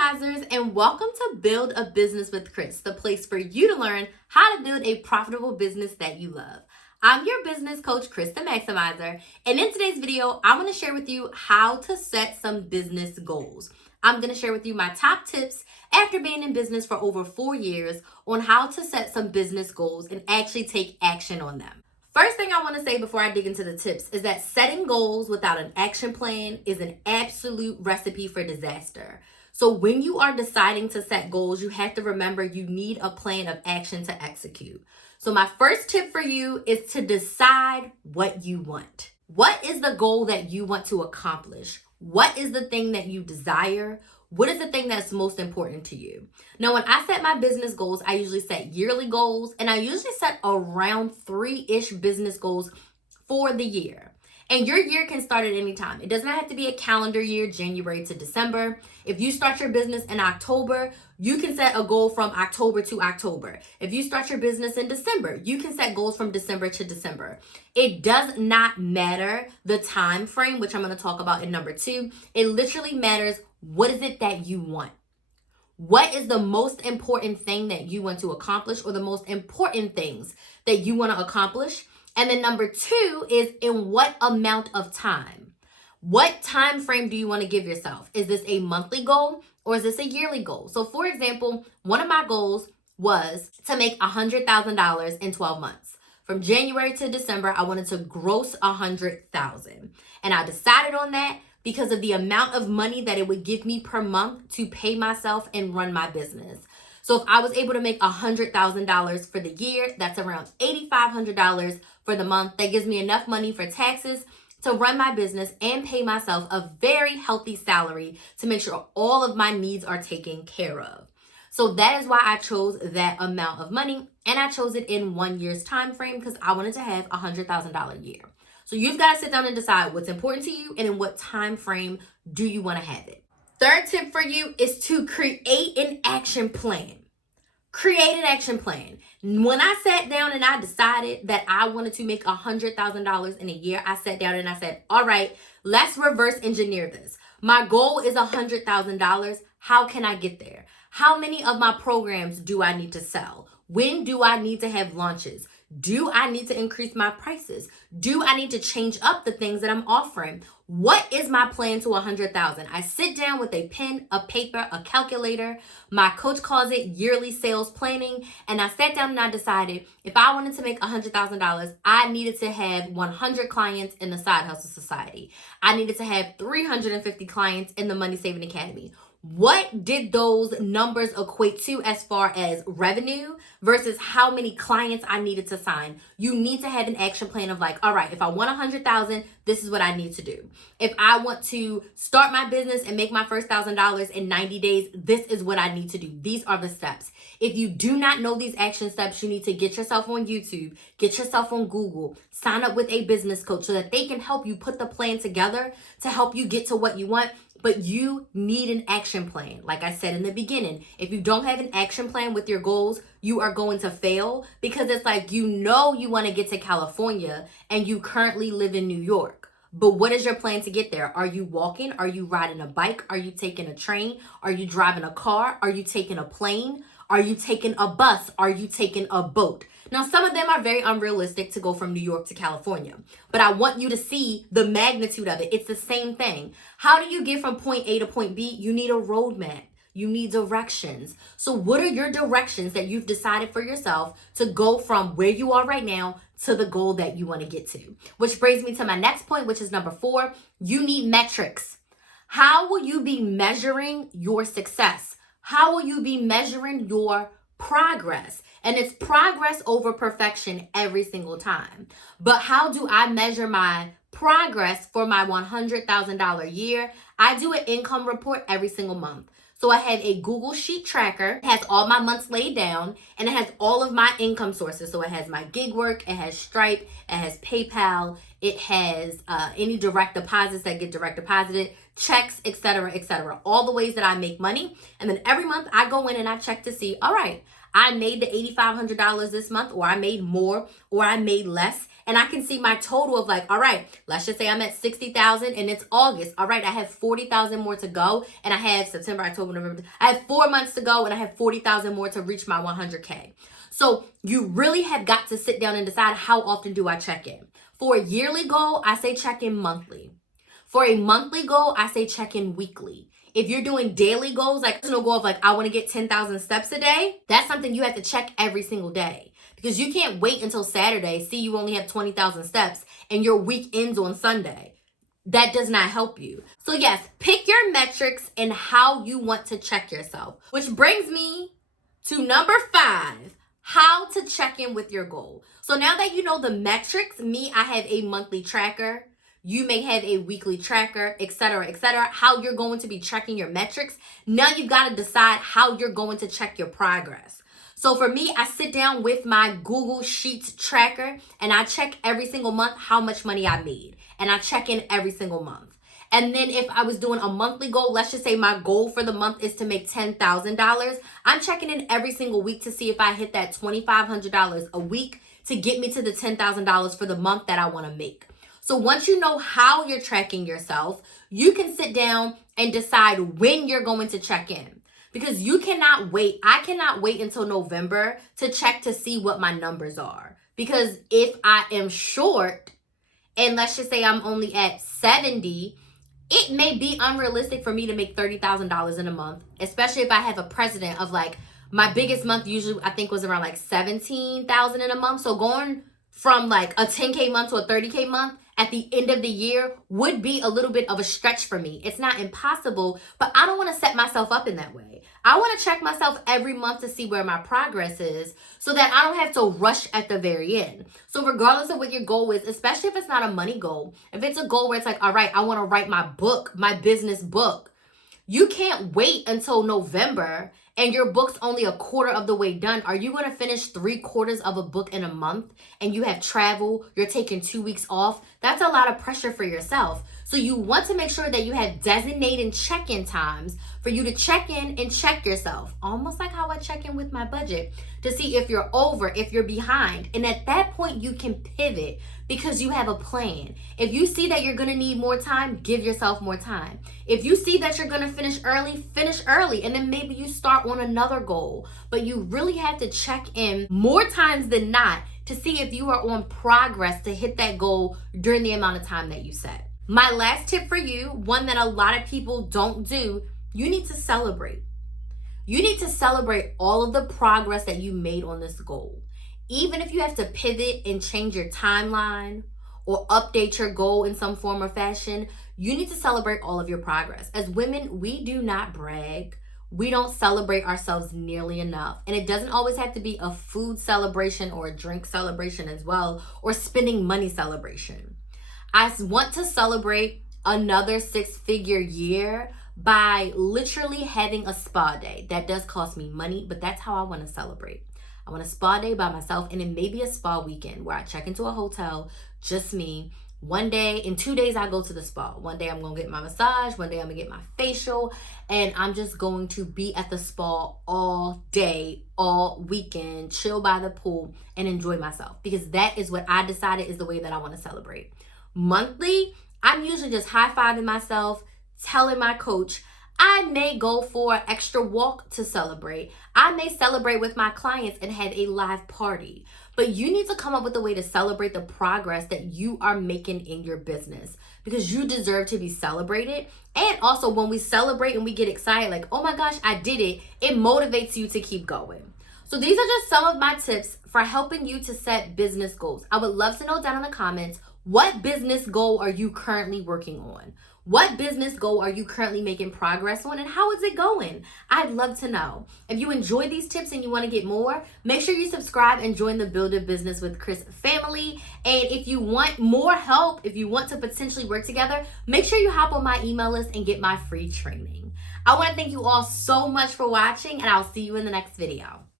Maximizers, and welcome to Build a Business with Chris, the place for you to learn how to build a profitable business that you love. I'm your business coach, Chris the Maximizer, and in today's video, I'm going to share with you how to set some business goals. I'm going to share with you my top tips after being in business for over 4 years on how to set some business goals and actually take action on them. First thing I want to say before I dig into the tips is that setting goals without an action plan is an absolute recipe for disaster. So when you are deciding to set goals, you have to remember you need a plan of action to execute. So my first tip for you is to decide what you want. What is the goal that you want to accomplish? What is the thing that you desire? What is the thing that's most important to you? Now, when I set my business goals, I usually set yearly goals, and I usually set around 3-ish business goals for the year. And your year can start at any time. It does not have to be a calendar year, January to December. If you start your business in October, you can set a goal from October to October. If you start your business in December, you can set goals from December to December. It does not matter the time frame, which I'm going to talk about in number 2. It literally matters, what is it that you want? What is the most important thing that you want to accomplish, or the most important things that you want to accomplish? And then number 2 is, in what amount of time? What time frame do you want to give yourself? Is this a monthly goal or is this a yearly goal? So for example, one of my goals was to make $100,000 in 12 months. From January to December, I wanted to gross $100,000. And I decided on that because of the amount of money that it would give me per month to pay myself and run my business. So if I was able to make $100,000 for the year, that's around $8,500 for the month. That gives me enough money for taxes to run my business and pay myself a very healthy salary to make sure all of my needs are taken care of. So that is why I chose that amount of money, and I chose it in 1 year's time frame because I wanted to have $100,000 year. So you've got to sit down and decide what's important to you and in what time frame do you want to have it. Third tip for you is to create an action plan. Create an action plan. When I sat down and I decided that I wanted to make $100,000 in a year, I sat down and I said, all right, let's reverse engineer this. My goal is $100,000. How can I get there? How many of my programs do I need to sell? When do I need to have launches? Do I need to increase my prices? Do I need to change up the things that I'm offering? What is my plan to $100,000? I sit down with a pen, a paper, a calculator. My coach calls it yearly sales planning. And I sat down and I decided if I wanted to make $100,000, I needed to have 100 clients in the Side Hustle Society. I needed to have 350 clients in the Money Saving Academy. What did those numbers equate to as far as revenue versus how many clients I needed to sign? You need to have an action plan of like, all right, if I want 100,000, this is what I need to do. If I want to start my business and make my first $1,000 in 90 days, this is what I need to do. These are the steps. If you do not know these action steps, you need to get yourself on YouTube, get yourself on Google, sign up with a business coach so that they can help you put the plan together to help you get to what you want. But you need an action plan. Like I said in the beginning, if you don't have an action plan with your goals, you are going to fail, because it's like, you know, you want to get to California and you currently live in New York. But what is your plan to get there? Are you walking? Are you riding a bike? Are you taking a train? Are you driving a car? Are you taking a plane? Are you taking a bus? Are you taking a boat? Now, some of them are very unrealistic to go from New York to California, but I want you to see the magnitude of it. It's the same thing. How do you get from point A to point B? You need a roadmap. You need directions. So what are your directions that you've decided for yourself to go from where you are right now to the goal that you want to get to? Which brings me to my next point, which is number 4. You need metrics. How will you be measuring your success? How will you be measuring your progress? And it's progress over perfection every single time. But how do I measure my progress for my $100,000 year? I do an income report every single month. So I have a Google Sheet tracker. It has all my months laid down, and it has all of my income sources. So it has my gig work, it has Stripe, it has PayPal, it has any direct deposits that get direct deposited, checks, etc., etc. All the ways that I make money. And then every month I go in and I check to see, all right, I made the $8,500 this month, or I made more, or I made less. And I can see my total of like, all right, let's just say I'm at 60,000 and it's August. All right, I have 40,000 more to go. And I have September, October, November. I have 4 months to go and I have 40,000 more to reach my 100K. So you really have got to sit down and decide, how often do I check in? For a yearly goal, I say check in monthly. For a monthly goal, I say check in weekly. If you're doing daily goals, like personal goal of like, I want to get 10,000 steps a day, that's something you have to check every single day. Because you can't wait until Saturday, see you only have 20,000 steps, and your week ends on Sunday. That does not help you. So yes, pick your metrics and how you want to check yourself. Which brings me to number 5, how to check in with your goal. So now that you know the metrics, I have a monthly tracker. You may have a weekly tracker, etc., how you're going to be checking your metrics. Now you've got to decide how you're going to check your progress. So for me, I sit down with my Google Sheets tracker and I check every single month how much money I made. And I check in every single month. And then if I was doing a monthly goal, let's just say my goal for the month is to make $10,000. I'm checking in every single week to see if I hit that $2,500 a week to get me to the $10,000 for the month that I want to make. So once you know how you're tracking yourself, you can sit down and decide when you're going to check in. Because you cannot wait. I cannot wait until November to check to see what my numbers are. Because if I am short, and let's just say I'm only at 70, it may be unrealistic for me to make $30,000 in a month, especially if I have a precedent of like, my biggest month usually I think was around like 17,000 in a month. So going from like a 10K month to a 30K month at the end of the year would be a little bit of a stretch for me. It's not impossible, but I don't want to set myself up in that way. I want to check myself every month to see where my progress is so that I don't have to rush at the very end. So regardless of what your goal is, especially if it's not a money goal, if it's a goal where it's like, all right, I want to write my book, my business book, you can't wait until November and your book's only a quarter of the way done. Are you going to finish 3/4 of a book in a month and you have travel, you're taking 2 weeks off? That's a lot of pressure for yourself. So you want to make sure that you have designated check-in times for you to check in and check yourself. Almost like how I check in with my budget to see if you're over, if you're behind. And at that point, you can pivot because you have a plan. If you see that you're going to need more time, give yourself more time. If you see that you're going to finish early, and then maybe you start on another goal. But you really have to check in more times than not to see if you are on progress to hit that goal during the amount of time that you set. My last tip for you, one that a lot of people don't do, you need to celebrate. You need to celebrate all of the progress that you made on this goal. Even if you have to pivot and change your timeline or update your goal in some form or fashion, you need to celebrate all of your progress. As women, we do not brag. We don't celebrate ourselves nearly enough. And it doesn't always have to be a food celebration or a drink celebration as well, or spending money celebration. I want to celebrate another 6-figure year by literally having a spa day. That does cost me money, but that's how I want to celebrate. I want a spa day by myself, and it may be a spa weekend where I check into a hotel, just me. One day, in 2 days, I go to the spa. One day I'm going to get my massage. One day I'm going to get my facial. And I'm just going to be at the spa all day, all weekend, chill by the pool, and enjoy myself. Because that is what I decided is the way that I want to celebrate. Monthly, I'm usually just high-fiving myself, telling my coach, I may go for an extra walk to celebrate. I may celebrate with my clients and have a live party. But you need to come up with a way to celebrate the progress that you are making in your business, because you deserve to be celebrated. And also when we celebrate and we get excited, like, oh my gosh, I did it, it motivates you to keep going. So these are just some of my tips for helping you to set business goals. I would love to know down in the comments, what business goal are you currently working on? What business goal are you currently making progress on, and how is it going? I'd love to know. If you enjoy these tips and you want to get more, make sure you subscribe and join the Build a Business with Chris family. And if you want more help, if you want to potentially work together, make sure you hop on my email list and get my free training. I want to thank you all so much for watching, and I'll see you in the next video.